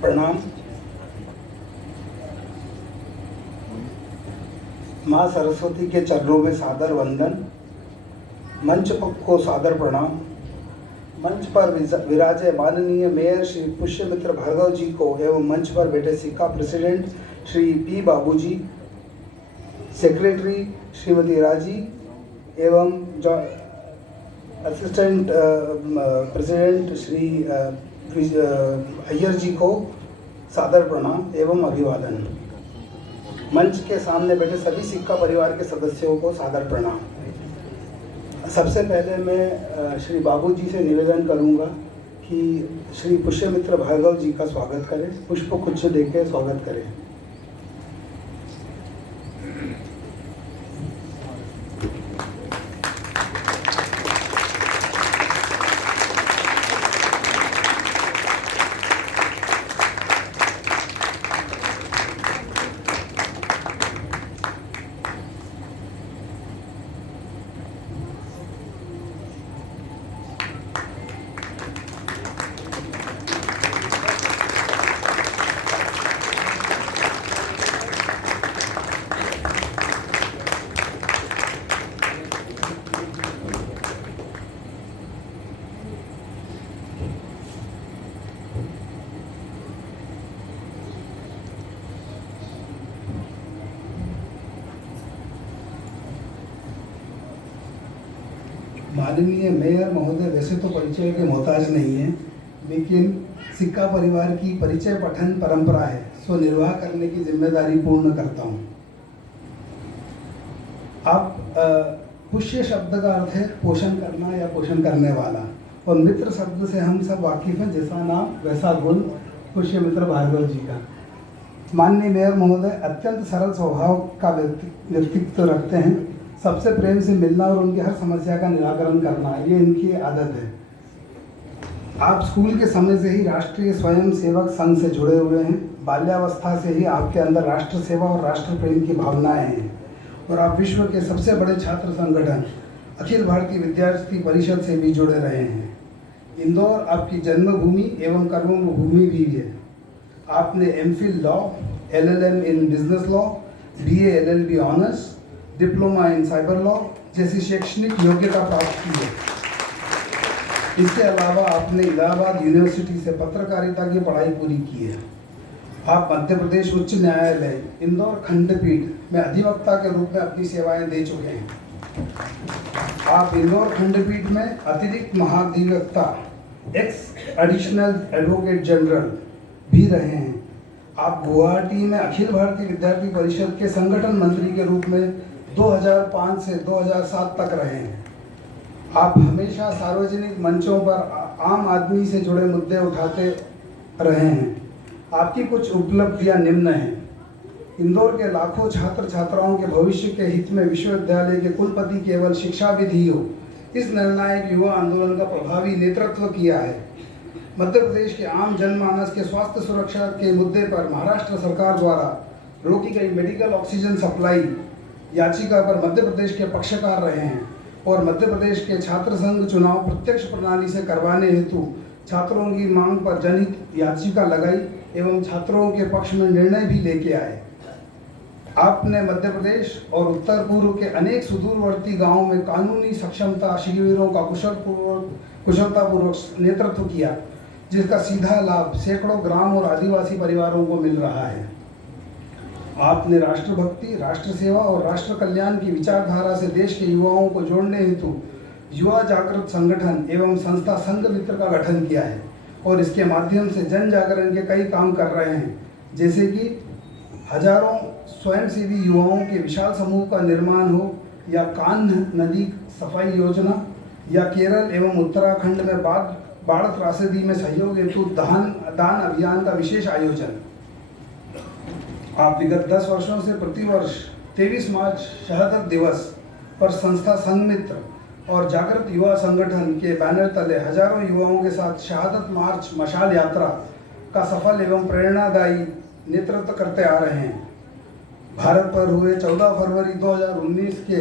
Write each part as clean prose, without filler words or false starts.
प्रणाम। माँ सरस्वती के चरणों में सादर वंदन। मंच को सादर प्रणाम। मंच पर विराजे माननीय मेयर श्री पुष्यमित्र भार्गव जी को एवं मंच पर बैठे सिक्का प्रेसिडेंट श्री पी बाबू जी, सेक्रेटरी श्रीमती राजी एवं असिस्टेंट प्रेसिडेंट श्री अय्यर जी को सादर प्रणाम एवं अभिवादन। मंच के सामने बैठे सभी सिक्का परिवार के सदस्यों को सादर प्रणाम। सबसे पहले मैं श्री बाबू जी से निवेदन करूंगा कि श्री पुष्यमित्र भार्गव जी का स्वागत करें, पुष्प गुच्छ देकर स्वागत करें। माननीय मेयर महोदय वैसे तो परिचय के मोहताज नहीं है, लेकिन सिक्का परिवार की परिचय पठन परंपरा है, सो निर्वाह करने की जिम्मेदारी पूर्ण करता हूँ। आप पुष्य शब्द का अर्थ है पोषण करना या पोषण करने वाला, और मित्र शब्द से हम सब वाकिफ हैं, जैसा नाम वैसा गुण पुष्यमित्र भार्गव जी का। माननीय मेयर महोदय अत्यंत सरल स्वभाव का व्यक्तित्व रखते हैं। सबसे प्रेम से मिलना और उनकी हर समस्या का निराकरण करना, ये इनकी आदत है। आप स्कूल के समय से ही राष्ट्रीय स्वयं सेवक संघ से जुड़े हुए हैं। बाल्यावस्था से ही आपके अंदर राष्ट्र सेवा और राष्ट्र प्रेम की भावनाएं हैं, और आप विश्व के सबसे बड़े छात्र संगठन अखिल भारतीय विद्यार्थी परिषद से भी जुड़े रहे हैं। इंदौर आपकी जन्मभूमि एवं कर्मभूमि भी है। आपने MPhil law, LLM in business law, BA LLB honours, diploma in cyber law जैसी शैक्षणिक योग्यता प्राप्त की है। इसके अलावा आपने इलाहाबाद यूनिवर्सिटी से पत्रकारिता की पढ़ाई पूरी की है। आप मध्य प्रदेश उच्च न्यायालय इंदौर खंडपीठ में अधिवक्ता के रूप में अपनी सेवाएं दे चुके हैं। आप इंदौर खंडपीठ में अतिरिक्त महाधिवक्ता एक्स एडिशनल एडवोकेट जनरल भी रहे हैं। आप गुवाहाटी में अखिल भारतीय विद्यार्थी परिषद के संगठन मंत्री के रूप में 2005 से 2007 तक रहे हैं। आप हमेशा सार्वजनिक मंचों पर आम आदमी से जुड़े मुद्दे उठाते रहे हैं। आपकी कुछ उपलब्धियां निम्न हैं। इंदौर के लाखों छात्र छात्राओं के भविष्य के हित में विश्वविद्यालय के कुलपति केवल शिक्षाविद ही हो, इस निर्णायक युवा आंदोलन का प्रभावी नेतृत्व किया है। मध्य प्रदेश के आम जनमानस के स्वास्थ्य सुरक्षा के मुद्दे पर महाराष्ट्र सरकार द्वारा रोकी गई मेडिकल ऑक्सीजन सप्लाई याचिका पर मध्य प्रदेश के पक्षकार रहे हैं, और मध्य प्रदेश के छात्र संघ चुनाव प्रत्यक्ष प्रणाली से करवाने हेतु छात्रों की मांग पर जनहित याचिका लगाई एवं छात्रों के पक्ष में निर्णय भी लेके आए। आपने मध्य प्रदेश और उत्तर पूर्व के अनेक सुदूरवर्ती गांवों में कानूनी सक्षमता शिविरों का कुशलतापूर्वक नेतृत्व किया, जिसका सीधा लाभ सैकड़ों ग्राम और आदिवासी परिवारों को मिल रहा है। आपने राष्ट्रभक्ति, राष्ट्र सेवा और राष्ट्र कल्याण की विचारधारा से देश के युवाओं को जोड़ने हेतु युवा जागृत संगठन एवं संस्था संघ मित्र का गठन किया है, और इसके माध्यम से जन जागरण के कई काम कर रहे हैं, जैसे कि हजारों स्वयंसेवी युवाओं के विशाल समूह का निर्माण हो, या कान्ह नदी सफाई योजना, या केरल एवं उत्तराखंड में बाढ़ बाढ़ त्रासदी में सहयोग हेतु दान अभियान का विशेष आयोजन। आप विगत 10 वर्षों से प्रतिवर्ष 23 मार्च शहादत दिवस पर संस्था संघ मित्र और जागृत युवा संगठन के बैनर तले हजारों युवाओं के साथ शहादत मार्च मशाल यात्रा का सफल एवं प्रेरणादायी नेतृत्व करते आ रहे हैं। भारत पर हुए 14 फरवरी 2019 के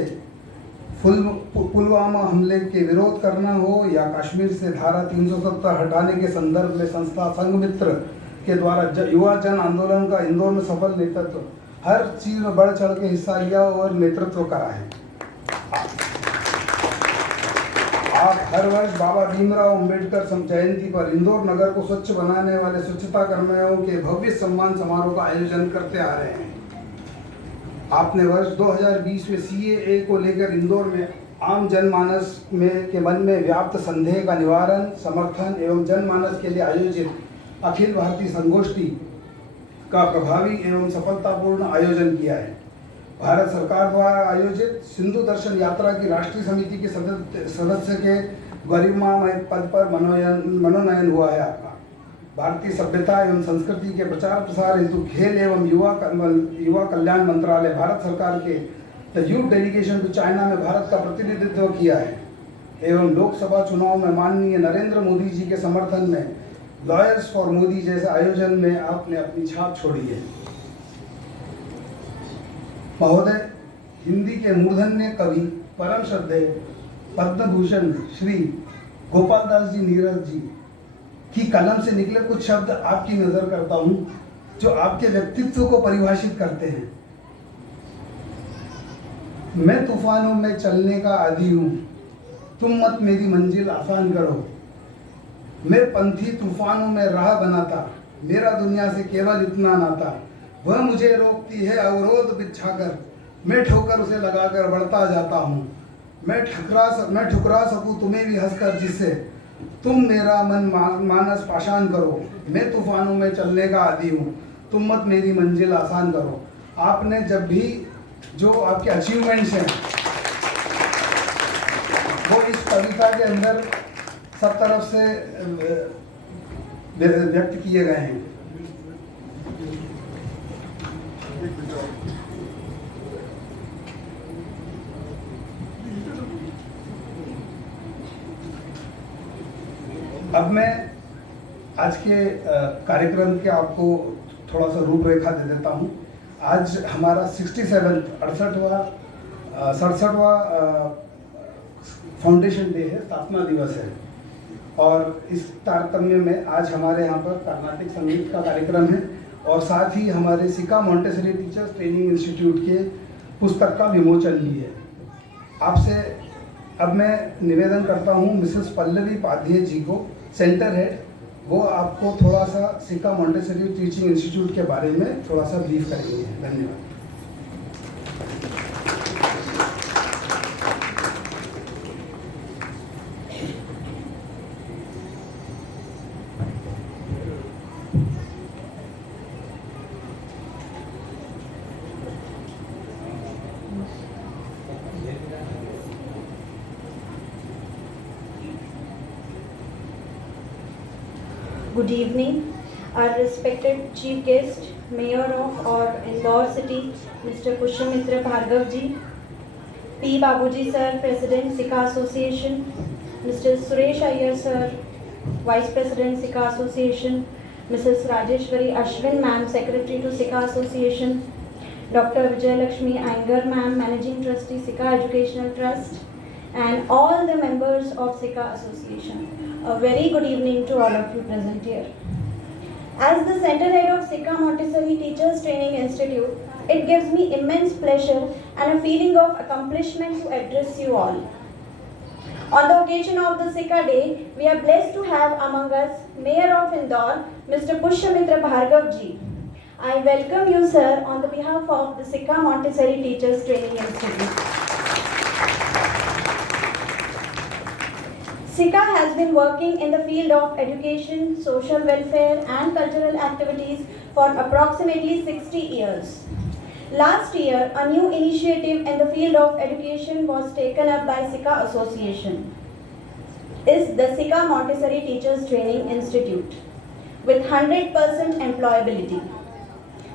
पुलवामा हमले के विरोध करना हो या कश्मीर से धारा 370 हटाने के संदर्भ में संस्था संघ मित्र के द्वारा युवा जन आंदोलन का इंदौर में सफल नेतृत्व, हर चीज में बढ़ चढ़ के हिस्सा लिया और नेतृत्व करा है। आप हर वर्ष बाबा भीमराव अंबेडकर जयंती पर इंदौर नगर को स्वच्छ बनाने वाले स्वच्छता कर्मियों के भव्य सम्मान समारोह का आयोजन करते आ रहे हैं। आपने वर्ष 2020 में CAA को लेकर इंदौर में आम जनमानस के मन में व्याप्त संदेह का निवारण, समर्थन एवं जनमानस के लिए आयोजित अखिल भारतीय संगोष्ठी का प्रभावी एवं सफलतापूर्ण आयोजन किया है। भारत सरकार द्वारा आयोजित सिंधु दर्शन यात्रा की राष्ट्रीय समिति के सदस्य के गरिमामय पद पर मनोनयन हुआ है आपका। भारतीय सभ्यता एवं संस्कृति के प्रचार प्रसार हेतु खेल एवं युवा कल्याण मंत्रालय भारत सरकार के the youth delegation to China में भारत का प्रतिनिधित्व किया है एवं लोकसभा चुनाव में माननीय नरेंद्र मोदी जी के समर्थन में लॉयर्स फॉर मोदी जैसे आयोजन में आपने अपनी छाप छोड़ी है। महोदय, हिंदी के मूर्धन्य कवि परम श्रद्धेय पद्म भूषण श्री गोपाल दास जी नीरज जी की कलम से निकले कुछ शब्द आपकी नजर करता हूं जो आपके व्यक्तित्व को परिभाषित करते हैं। मैं तूफानों में चलने का आदी हूं, तुम मत मेरी मंजिल आसान करो। मैं पंथी तूफानों में राह बनाता, मेरा दुनिया से केवल इतना नाता। वह मुझे रोकती है अवरोध बिछाकर, मैं ठोकर उसे लगाकर बढ़ता जाता हूँ। मैं ठुकरा सकूँ तुम्हें भी हंसकर, जिससे तुम मेरा मन मानस पाषाण करो। मैं तूफानों में चलने का आदी हूँ, तुम मत मेरी मंजिल आसान करो। आपने जब भी जो आपके अचीवमेंट्स हैं वो इस कविता के अंदर सब तरफ से व्यक्त किए गए हैं। अब मैं आज के कार्यक्रम के आपको थोड़ा सा रूपरेखा दे देता हूँ। आज हमारा 67वां फाउंडेशन डे है, स्थापना दिवस है। और इस तारतम्य में आज हमारे यहाँ पर कर्नाटक संगीत का कार्यक्रम है और साथ ही हमारे सिका मॉन्टेसरी टीचर्स ट्रेनिंग इंस्टीट्यूट के पुस्तक का विमोचन भी है। आपसे अब मैं निवेदन करता हूँ मिसेस पल्लवी पाध्य जी को, सेंटर हेड, वो आपको थोड़ा सा सिका मॉन्टेसरी टीचिंग इंस्टीट्यूट के बारे में थोड़ा सा ब्रीफ करेंगे। धन्यवाद। Good evening, our respected Chief Guest, Mayor of our Indore City, Mr. Pushyamitra Bhargav ji, P. Babuji sir, President Sikha Association, Mr. Suresh Iyer sir, Vice President Sikha Association, Mrs. Rajeshwari Ashwin ma'am, Secretary to Sikha Association, Dr. Vijay Lakshmi Iyengar ma'am, Managing Trustee Sikha Educational Trust, and all the members of Sikha Association. A very good evening to all of you present here. As the center head of Sikha Montessori Teachers Training Institute, it gives me immense pleasure and a feeling of accomplishment to address you all. On the occasion of the Sikha Day, we are blessed to have among us Mayor of Indore, Mr. Pushyamitra Bhargav ji. I welcome you, sir, on the behalf of the Sikha Montessori Teachers Training Institute. Sikha has been working in the field of education, social welfare and cultural activities for approximately 60 years. Last year, a new initiative in the field of education was taken up by Sikha Association. is the Sika Montessori Teachers Training Institute with 100% employability.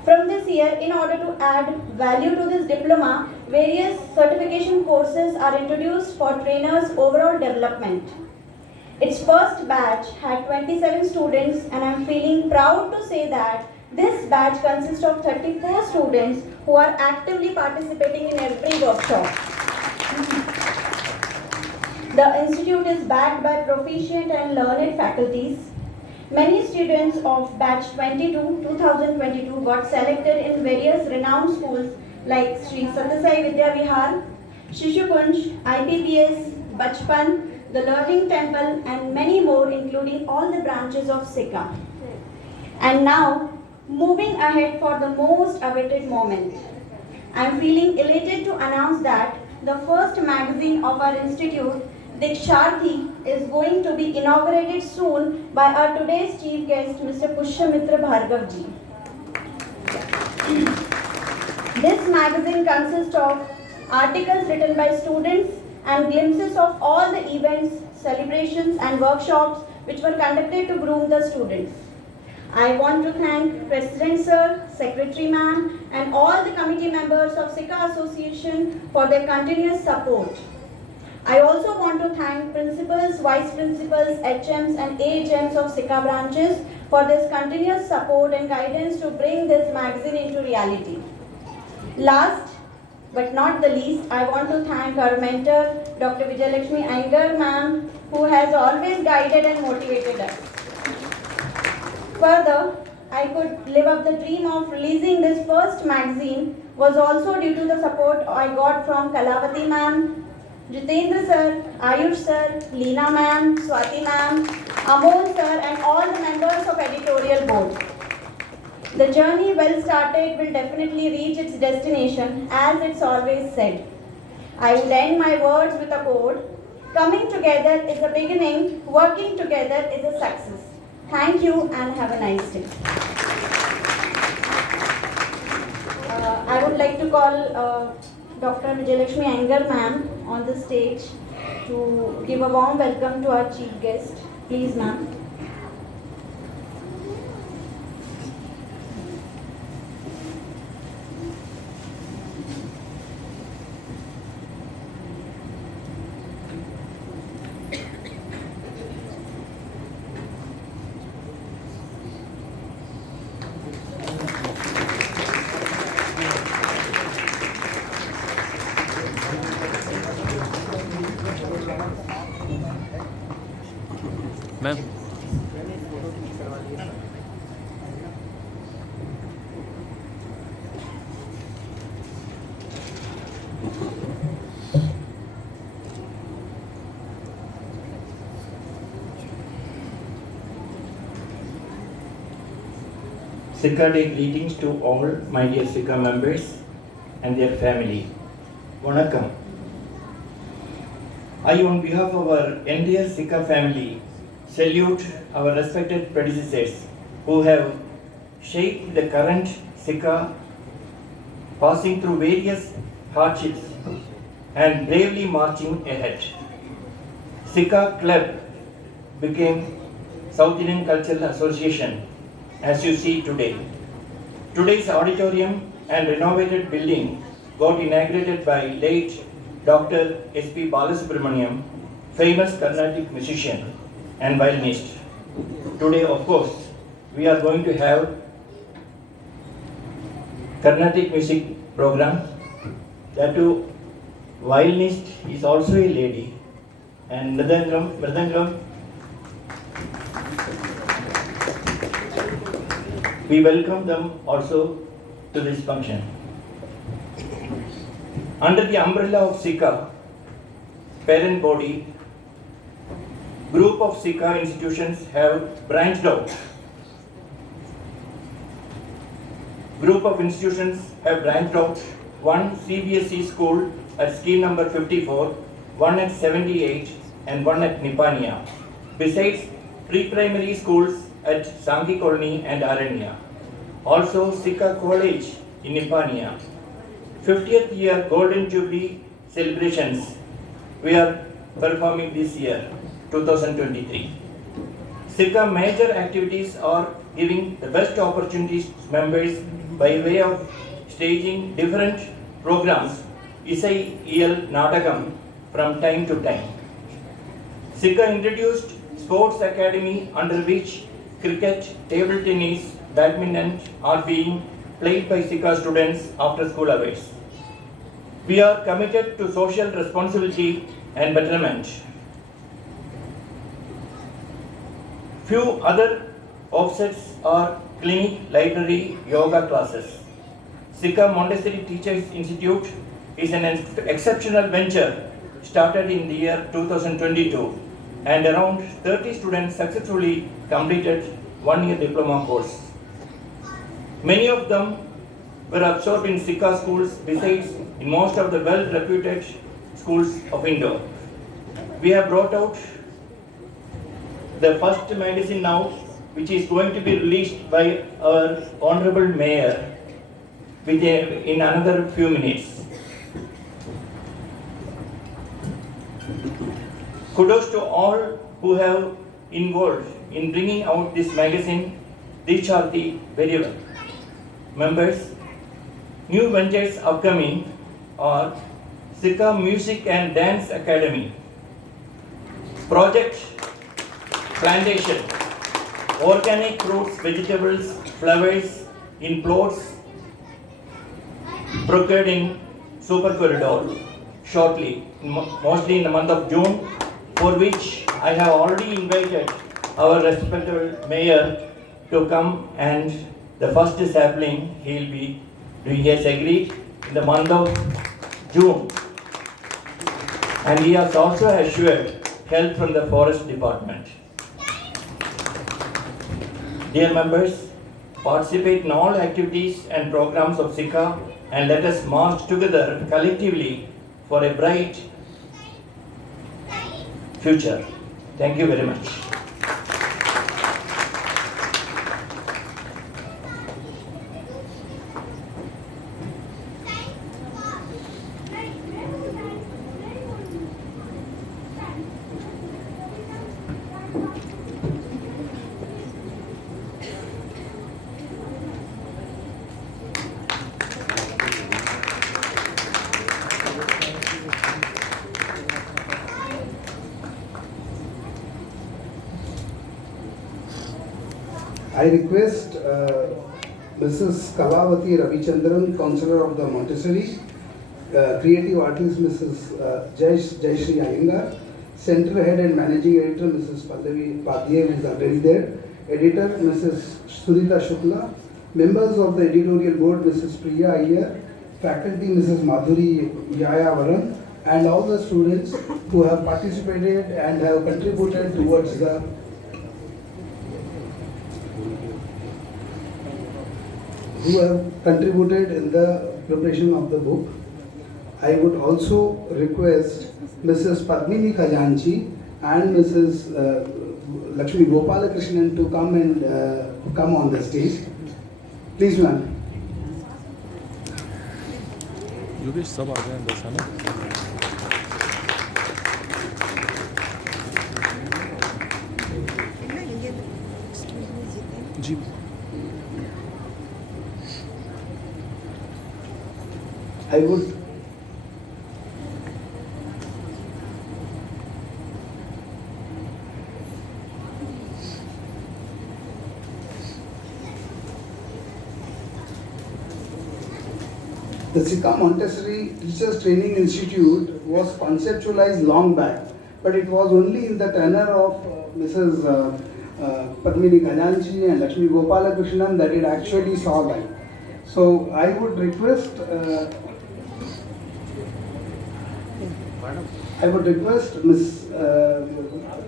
From this year, in order to add value to this diploma, various certification courses are introduced for trainers' overall development. Its first batch had 27 students, and I am feeling proud to say that this batch consists of 34 students who are actively participating in every workshop. The institute is backed by proficient and learned faculties. Many students of batch 2022 got selected in various renowned schools like Sri Satyasai Vidya Vihar, Shishu Kunj, IPPS, Bachpan, the Learning Temple, and many more, including all the branches of Sika. And now, moving ahead for the most awaited moment, I am feeling elated to announce that the first magazine of our institute, Diksharthi, is going to be inaugurated soon by our today's chief guest, Mr. Pushyamitra Bhargav ji. This magazine consists of articles written by students and glimpses of all the events, celebrations and workshops which were conducted to groom the students. I want to thank President Sir, Secretary Ma'am and all the committee members of Sika Association for their continuous support. I also want to thank principals, vice principals, HMs and AHMs of Sika branches for this continuous support and guidance to bring this magazine into reality. Last but not the least, I want to thank our mentor, Dr. Vijayalakshmi Iyengar ma'am, who has always guided and motivated us. Further, I could live up the dream of releasing this first magazine was also due to the support I got from Kalavati ma'am, Jitendra sir, Ayush sir, Leena ma'am, Swati ma'am, Amol sir and all the members of editorial board. The journey well started will definitely reach its destination as it's always said. I would end my words with a quote, coming together is a beginning, working together is a success. Thank you and have a nice day. I would like to call Dr. Vijayalakshmi Iyengar ma'am on the stage to give a warm welcome to our chief guest. Please ma'am. Ma'am Sika Day greetings to all my dear Sika members and their family. Vanakkam. I, on behalf of our entire Sika family, salute our respected predecessors who have shaped the current Sika, passing through various hardships and bravely marching ahead. Sika Club became South Indian Cultural Association, as you see today. Today's auditorium and renovated building got inaugurated by late Dr. S.P. Balasubramaniam, famous Carnatic musician and violinist. Today, of course, we are going to have Carnatic music program. That too, violinist is also a lady, and Mridangam. We welcome them also to this function. Under the umbrella of Sika, parent body, group of Sika institutions have branched out. Group of institutions have branched out, one CBSE school at scheme number 54, one at 78 and one at Nipania. Besides pre-primary schools at Sangi Colony and Aranya. Also Sika College in Nipania. 50th year Golden Jubilee celebrations we are performing this year. 2023. SICA major activities are giving the best opportunities to members by way of staging different programs, Isai EL Nadagam, from time to time. SICA introduced Sports Academy under which cricket, table tennis, badminton are being played by SICA students after school hours. We are committed to social responsibility and betterment. Few other offsets are clinic, library, yoga classes. SICA Montessori Teachers Institute is an exceptional venture started in the year 2022, and around 30 students successfully completed one-year diploma course. Many of them were absorbed in SICA schools besides in most of the well-reputed schools of Indore. We have brought out the first magazine now, which is going to be released by our Honorable Mayor in another few minutes. Kudos to all who have involved in bringing out this magazine, Dicharthi, very well. Members, new ventures upcoming are SICA Music and Dance Academy, Project Plantation, organic fruits, vegetables, flowers in plots procured in Super Corridor shortly, mostly in the month of June, for which I have already invited our respected mayor to come, and the first sapling he will be doing, he has agreed in the month of June, and he has also assured help from the forest department. Dear members, participate in all activities and programs of SICA and let us march together collectively for a bright future. Thank you very much. I request Mrs. Kalavati Ravichandran, Councillor of the Montessori, Creative Artist Mrs. Jayashree Iyengar, Center Head and Managing Editor Mrs. Pallavi Padhye, who is already there, Editor Mrs. Sunita Shukla, members of the Editorial Board Mrs. Priya Iyer, faculty Mrs. Madhuri Yaya Varan, and all the students who have participated and have contributed towards the in the preparation of the book. I would also request Mrs. Padmini Khajanchi and Mrs. Lakshmi Gopalakrishnan to come on the stage. Please, ma'am. Yogesh सब आ गए हैं बस, है ना? जी I would The SICA Montessori Teachers Training Institute was conceptualized long back, but it was only in the tenure of Mrs. Padmini Khajanchi and Lakshmi Gopalakrishnan that it actually saw light. So I would request Ms.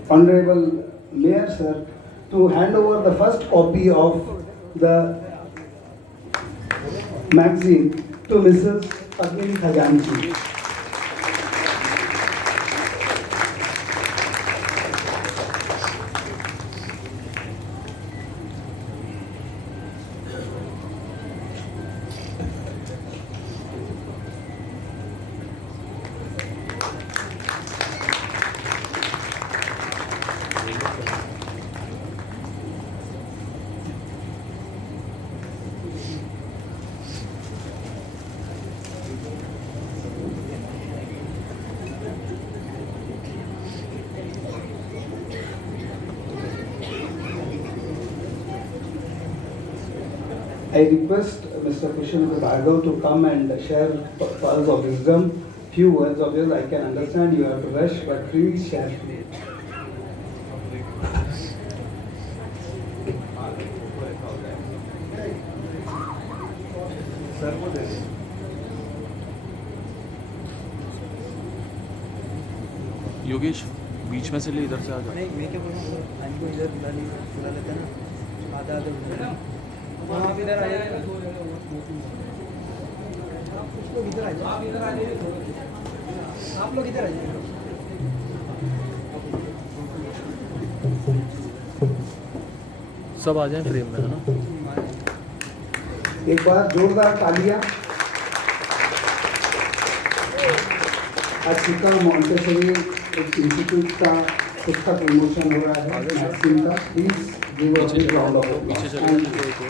Honorable Mayor Sir to hand over the first copy of the magazine to Mrs. Padmini Khajanchi. I request Mr. Pushpamitra Bhargav to come and share pearls of wisdom. Few words of yours. I can understand you have to rush, but please share. Yogesh बीच में से ले, इधर से आ जा। नहीं मैं क्या बोलूँ, हमको इधर बुला लेते ना, आधा आधा हाँ आप इधर आ जाइए, आप लोग इधर आ जाइए, आप लोग इधर आ जाइए। सब आ जाएं फ्रेम में, है ना? एक बार जोरदार तालियां। आज सिक्का मॉन्टेसरी इंस्टीट्यूट का खुद का प्रमोशन हो रहा है नर्सिंग का। Please give a big round of पीछे अप्लॉज। चले थैंक जाओ, यू। एक और।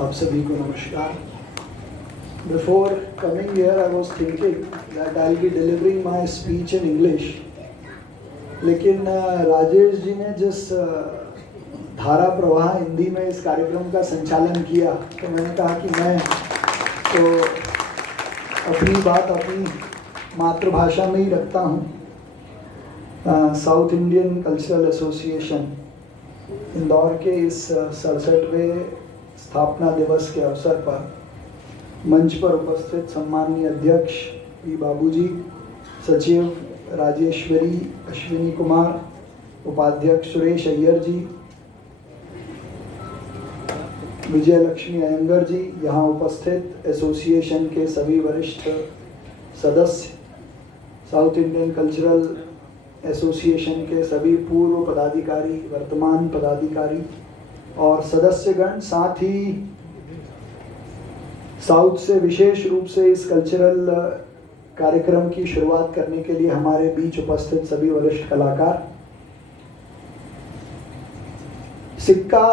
आप सभी को नमस्कार। Before coming here, I was thinking that I'll be delivering my speech in English. लेकिन राजेश जी ने जिस धारा प्रवाह हिंदी में इस कार्यक्रम का संचालन किया, तो मैंने कहा कि मैं तो अपनी बात अपनी मातृभाषा में ही रखता हूँ। South Indian cultural association Indore के इस 67वें स्थापना दिवस के अवसर पर मंच पर उपस्थित सम्माननीय अध्यक्ष पी बाबूजी, सचिव राजेश्वरी अश्विनी कुमार, उपाध्यक्ष सुरेश अय्यर जी, विजय लक्ष्मी अयंगर जी, यहाँ उपस्थित एसोसिएशन के सभी वरिष्ठ सदस्य, साउथ इंडियन कल्चरल एसोसिएशन के सभी पूर्व पदाधिकारी, वर्तमान पदाधिकारी और सदस्यगण, साथ ही साउथ से विशेष रूप से इस कल्चरल कार्यक्रम की शुरुआत करने के लिए हमारे बीच उपस्थित सभी वरिष्ठ कलाकार। सिक्का,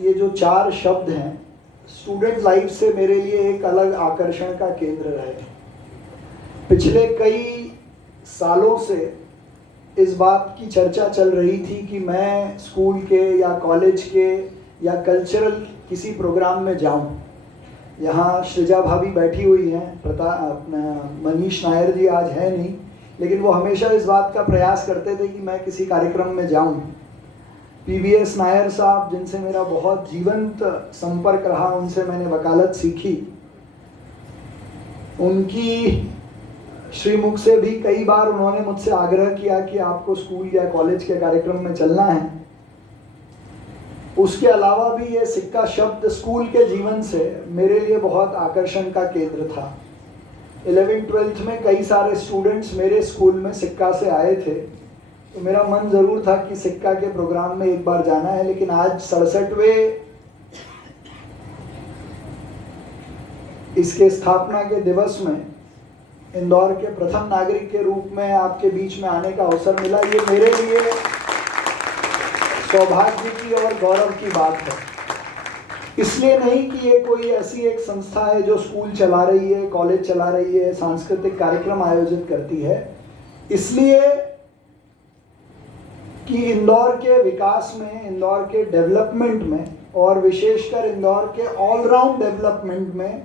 ये जो 4 शब्द हैं, स्टूडेंट लाइफ से मेरे लिए एक अलग आकर्षण का केंद्र रहे। पिछले कई सालों से इस बात की चर्चा चल रही थी कि मैं स्कूल के या कॉलेज के या कल्चरल किसी प्रोग्राम में जाऊं। यहाँ सृजा भाभी बैठी हुई हैं, मनीष नायर जी आज है नहीं, लेकिन वो हमेशा इस बात का प्रयास करते थे कि मैं किसी कार्यक्रम में जाऊं। पीवीएस नायर साहब, जिनसे मेरा बहुत जीवंत संपर्क रहा, उनसे मैंने वकालत सीखी। उनकी श्रीमुख से भी कई बार उन्होंने मुझसे आग्रह किया कि आपको स्कूल या कॉलेज के कार्यक्रम में चलना है। उसके अलावा भी ये सिक्का शब्द स्कूल के जीवन से मेरे लिए बहुत आकर्षण का केंद्र था। 11th-12th में कई सारे स्टूडेंट्स मेरे स्कूल में सिक्का से आए थे, तो मेरा मन ज़रूर था कि सिक्का के प्रोग्राम में एक बार जाना है। लेकिन आज 67वें इसके स्थापना के दिवस में इंदौर के प्रथम नागरिक के रूप में आपके बीच में आने का अवसर मिला। ये मेरे लिए सौभाग्य की और गौरव की बात है। इसलिए नहीं कि ये कोई ऐसी एक संस्था है जो स्कूल चला रही है, कॉलेज चला रही है, सांस्कृतिक कार्यक्रम आयोजित करती है, इसलिए कि इंदौर के विकास में, इंदौर के डेवलपमेंट में और विशेषकर इंदौर के ऑलराउंड डेवलपमेंट में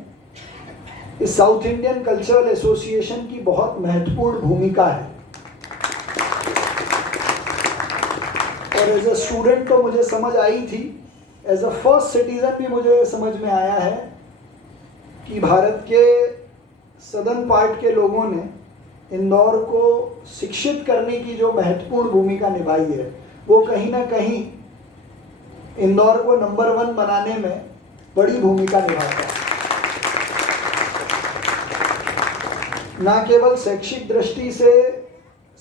इस साउथ इंडियन कल्चरल एसोसिएशन की बहुत महत्वपूर्ण भूमिका है। और एज अ स्टूडेंट तो मुझे समझ आई थी, एज अ फर्स्ट सिटीजन भी मुझे समझ में आया है कि भारत के सदर्न पार्ट के लोगों ने इंदौर को शिक्षित करने की जो महत्वपूर्ण भूमिका निभाई है, वो कहीं ना कहीं इंदौर को नंबर 1 बनाने में बड़ी भूमिका निभाता है। ना केवल शैक्षिक दृष्टि से,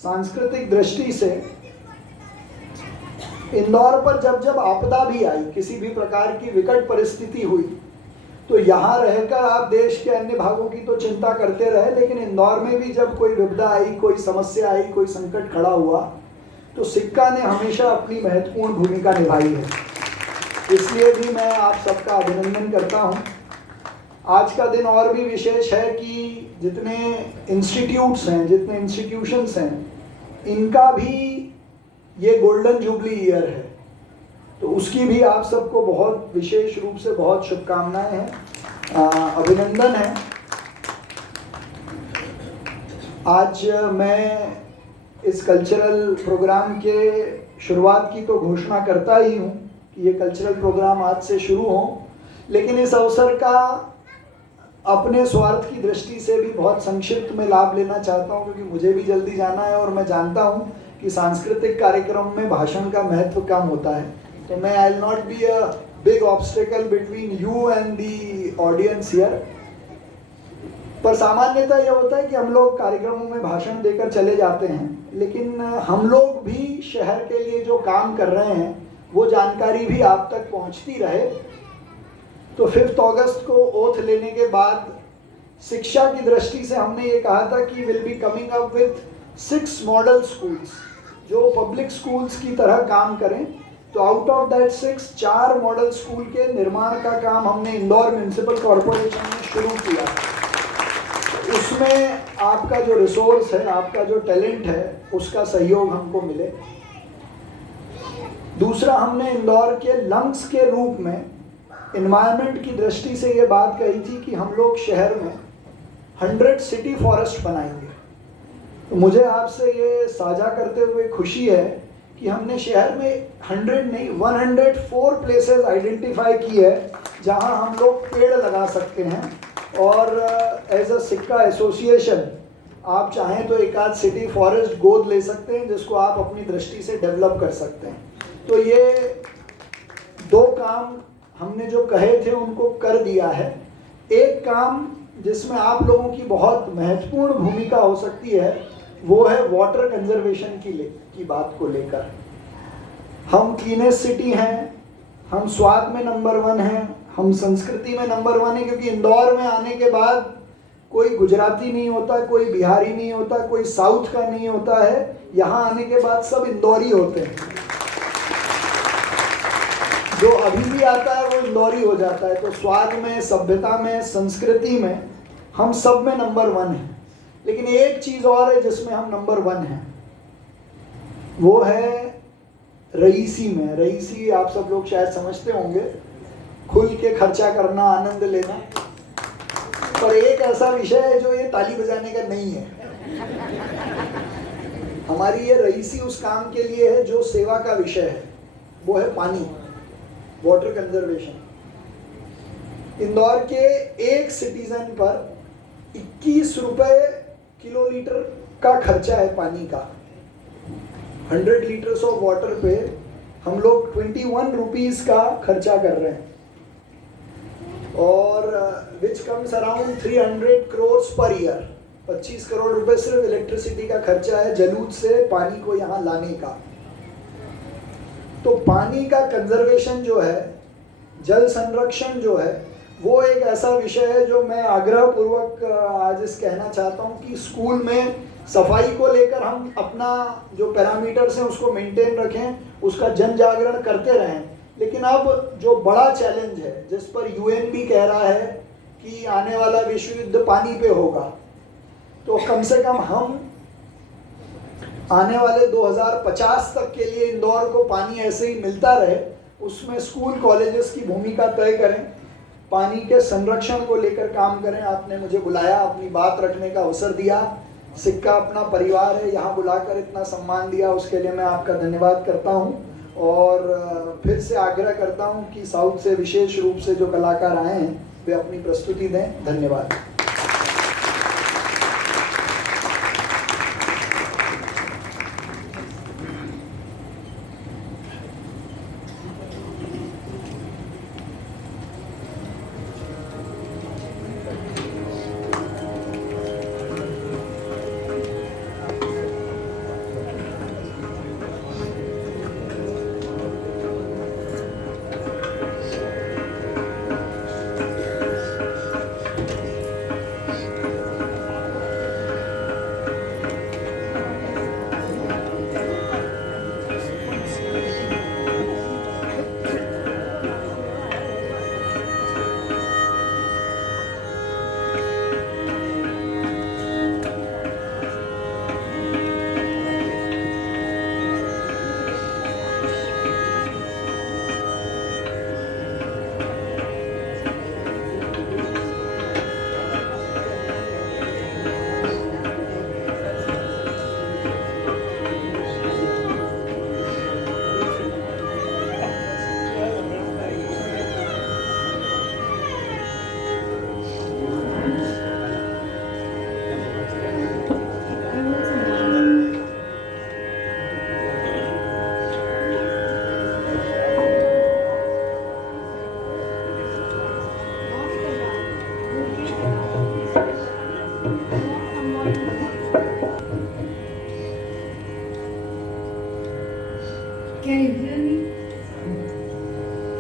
सांस्कृतिक दृष्टि से, इंदौर पर जब जब आपदा भी आई, किसी भी प्रकार की विकट परिस्थिति हुई, तो यहाँ रहकर आप देश के अन्य भागों की तो चिंता करते रहे, लेकिन इंदौर में भी जब कोई विपदा आई, कोई समस्या आई, कोई संकट खड़ा हुआ, तो सिक्का ने हमेशा अपनी महत्वपूर्ण भूमिका निभाई है। इसलिए भी मैं आप सबका अभिनंदन करता हूँ। आज का दिन और भी विशेष है कि जितने इंस्टीट्यूट्स हैं, जितने इंस्टीट्यूशंस हैं, इनका भी ये गोल्डन जुबली ईयर है, तो उसकी भी आप सबको बहुत विशेष रूप से बहुत शुभकामनाएं हैं, अभिनंदन है। आज मैं इस कल्चरल प्रोग्राम के शुरुआत की तो घोषणा करता ही हूँ कि ये कल्चरल प्रोग्राम आज से शुरू हो, लेकिन इस अवसर का अपने स्वार्थ की दृष्टि से भी बहुत संक्षिप्त में लाभ लेना चाहता हूँ, क्योंकि मुझे भी जल्दी जाना है और मैं जानता हूँ कि सांस्कृतिक कार्यक्रम में भाषण का महत्व कम होता है। तो मैं I will not be a big obstacle between you and the audience here. पर सामान्यतः यह होता है कि हम लोग कार्यक्रमों में भाषण देकर चले जाते हैं, लेकिन हम लोग भी शहर के लिए जो काम कर रहे हैं वो जानकारी भी आप तक पहुंचती रहे। तो 5 अगस्त को ओथ लेने के बाद शिक्षा की दृष्टि से हमने ये कहा था कि will be coming up with 6 model schools जो पब्लिक स्कूल्स की तरह काम करें। तो out of that 6, 4 model school के निर्माण का काम हमने इंदौर म्युनिसिपल कॉरपोरेशन में शुरू किया। उसमें आपका जो रिसोर्स है, आपका जो टैलेंट है, उसका सहयोग हमको मिले। दूसरा, हमने इंदौर के लंग्स के रूप में एनवायरनमेंट की दृष्टि से ये बात कही थी कि हम लोग शहर में 100 सिटी फॉरेस्ट बनाएंगे। तो मुझे आपसे ये साझा करते हुए खुशी है कि हमने शहर में 100 नहीं 104 प्लेसेस आइडेंटिफाई की है जहां हम लोग पेड़ लगा सकते हैं। और एज अ सिक्का एसोसिएशन आप चाहें तो एक आध सिटी फॉरेस्ट गोद ले सकते हैं, जिसको आप अपनी दृष्टि से डेवलप कर सकते हैं। तो ये 2 काम हमने जो कहे थे उनको कर दिया है। एक काम जिसमें आप लोगों की बहुत महत्वपूर्ण भूमिका हो सकती है वो है वाटर कंजर्वेशन की बात को लेकर। हम क्लीनेस्ट सिटी हैं, हम स्वाद में नंबर 1 हैं, हम संस्कृति में नंबर 1 है, क्योंकि इंदौर में आने के बाद कोई गुजराती नहीं होता, कोई बिहारी नहीं होता, कोई साउथ का नहीं होता है। यहाँ आने के बाद सब इंदौरी होते हैं। जो अभी भी आता है वो इंदौरी हो जाता है। तो स्वाद में, सभ्यता में, संस्कृति में हम सब में नंबर 1 है। लेकिन एक चीज और है जिसमें हम नंबर 1 हैं, वो है रईसी में। रईसी आप सब लोग शायद समझते होंगे, खुल के खर्चा करना, आनंद लेना। पर एक ऐसा विषय है जो ये ताली बजाने का नहीं है। हमारी ये रईसी उस काम के लिए है जो सेवा का विषय है, वो है पानी, वाटर कंजर्वेशन। इंदौर के एक सिटीजन पर 21 रुपए किलोलीटर का खर्चा है पानी का। 100 लीटर्स ऑफ वाटर पे हम लोग 21 रुपीस का खर्चा कर रहे हैं, और which comes around 300 crore per year. 25 crore रुपए सिर्फ इलेक्ट्रिसिटी का खर्चा है जलूद से पानी को यहाँ लाने का। तो पानी का कंजर्वेशन जो है, जल संरक्षण जो है, वो एक ऐसा विषय है जो मैं आग्रह पूर्वक आज इस कहना चाहता हूँ कि स्कूल में सफाई को लेकर हम अपना जो पैरामीटर्स हैं उसको मेंटेन रखें, उसका जन जागरण करते रहें। लेकिन अब जो बड़ा चैलेंज है, जिस पर यूएन भी कह रहा है कि आने वाला विश्व युद्ध पानी पे होगा, तो कम से कम हम आने वाले 2050 तक के लिए इंदौर को पानी ऐसे ही मिलता रहे, उसमें स्कूल कॉलेजेस की भूमिका तय करें, पानी के संरक्षण को लेकर काम करें। आपने मुझे बुलाया, अपनी बात रखने का अवसर दिया, सिक्का अपना परिवार है, यहाँ बुलाकर इतना सम्मान दिया, उसके लिए मैं आपका धन्यवाद करता हूँ। और फिर से आग्रह करता हूँ कि साउथ से विशेष रूप से जो कलाकार आए हैं वे अपनी प्रस्तुति दें। धन्यवाद।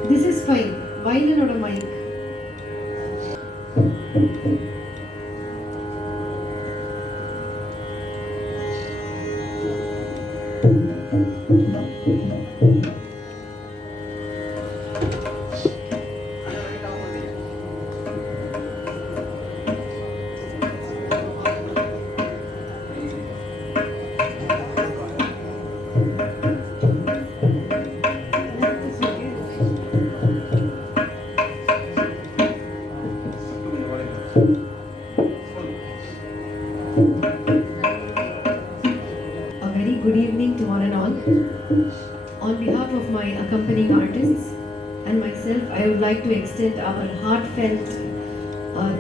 This is fine. Violin or a mic. A very good evening to one and all. On behalf of my accompanying artists and myself, I would like to extend our heartfelt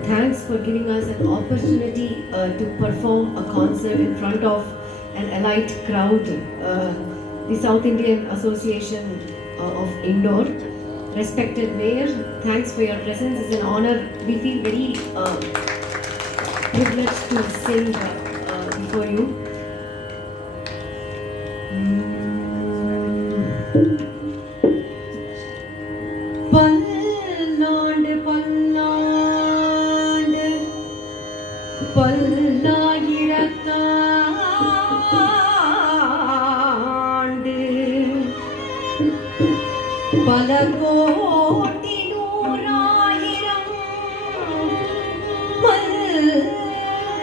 thanks for giving us an opportunity to perform a concert in front of an elite crowd, the South Indian Association of Indore. Respected Mayor, thanks for your presence. It's an honor. We feel very privileged to sing before you. பல்லாண்டு பல்லாண்டு பல்லாயிரத்தாண்டு பல கோடி நூறாயிரம்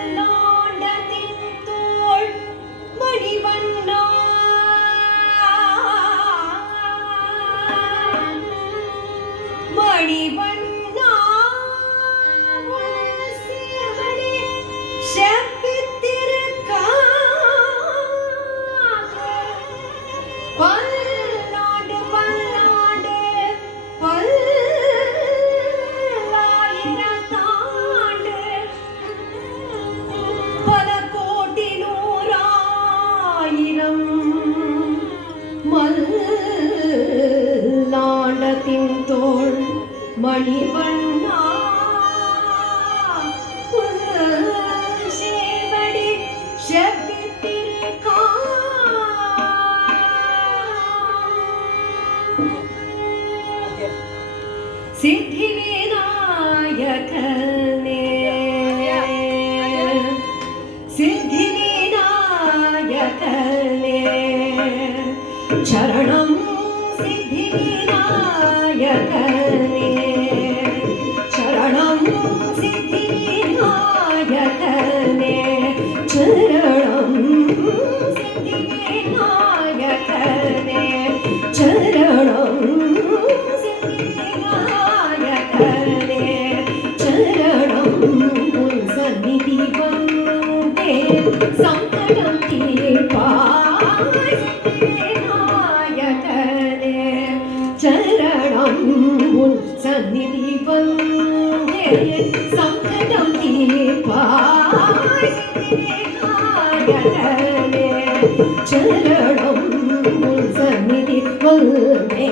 பல்லாண்டத்தின் தோள் மணிவண்ணா மணிவண்ணா உன் சேவடி செப்பித்திருக்காக பல்லாண்டு பல்லாண்டு பல்லாயிரத்தாண்டு பல கோடி நூறாயிரம் மல்லாண்டத்தின் தோள் மணிவண்ணா உன் சேவடி செப்பித்திருக்காக சித்தி விநாயகனே சித்தி விநாயகனே சரணம் சித்தி விநாயகனே சரணம் சித்தி விநாயகனே சரணம் சித்தி விநாயகனே சரணம் சித்தி விநாயகனே சரணம் உன் சந்நிதி வந்தே சங்கடம் தீர்ப்பாய் சித்தி விநாயகனே சரணம் உன் சந்நிதி வந்தே சங்கடம் தீர்ப்பாய் சித்தி விநாயகனே சரணம் உன் சந்நிதி வந்தே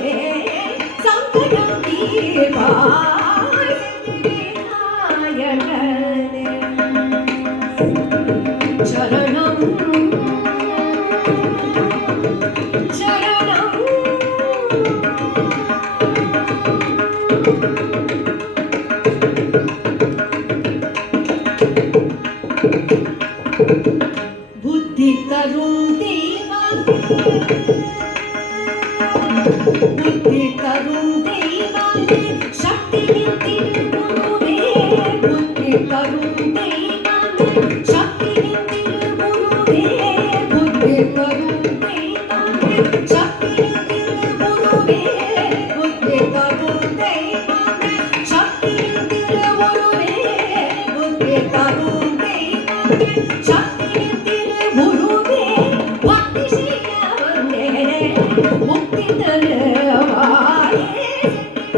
சங்கடம் தீர்ப்பாய் சித்தி விநாயகனே சரணம் சரணம் புத்தி தரும் தெய்வம் புத்தி தரும் தெய்வம் சக்தியின் திருமுருகே புத்தி தரும் தெய்வம் சக்தியின் திருமுருகே புத்தி தரும் தெய்வம் சக்தியின் திருமுருகே புத்தி தரும் தெய்வம் சக்தியின் திருமுருகே புத்தி தரும் தெய்வம் சக்தியின் திருமுருகே பக்தி செய்ய வந்தேனே முக்தி தருவாயே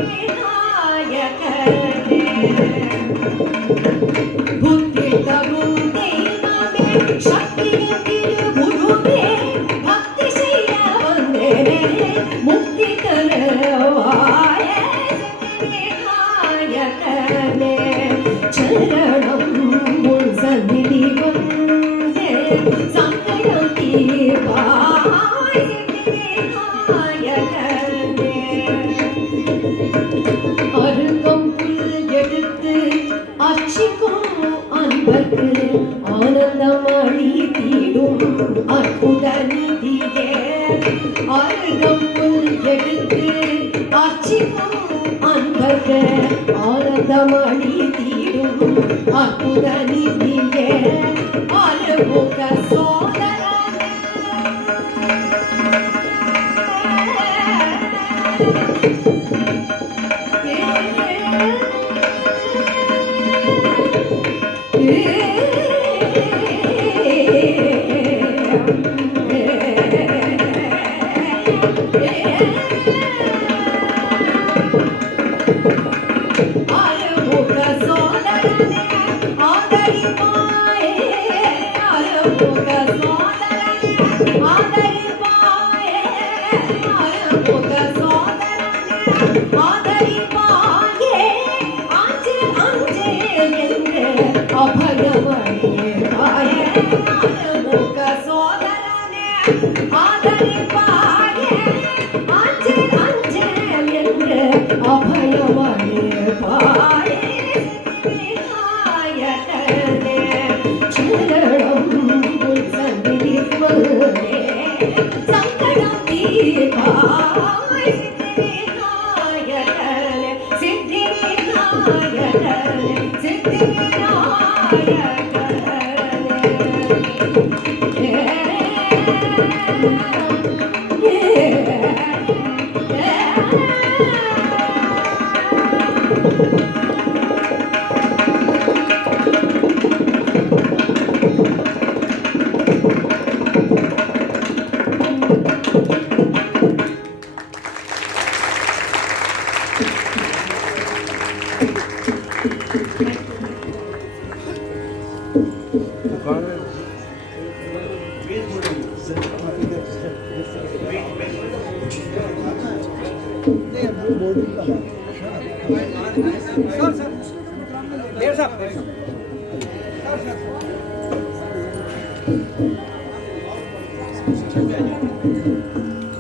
விநாயகனே புத்தி தரும் தெய்வமே சக்தியின் திருமுருகே பக்தி செய்ய வந்தேனே முக்தி தருவாயே விநாயகனே சரணம் உன் சந்நிதி வந்தே சங்கடம் தீர்ப்பாய் விநாயகனே அற்புதநிதியே ஆரகம் புல் எடுத்து ஆட்சிக்கும் அன்பர்க்கு ஆனந்தமணி தீடும் அற்புதநிதியே ஆறுமுக சோதரனே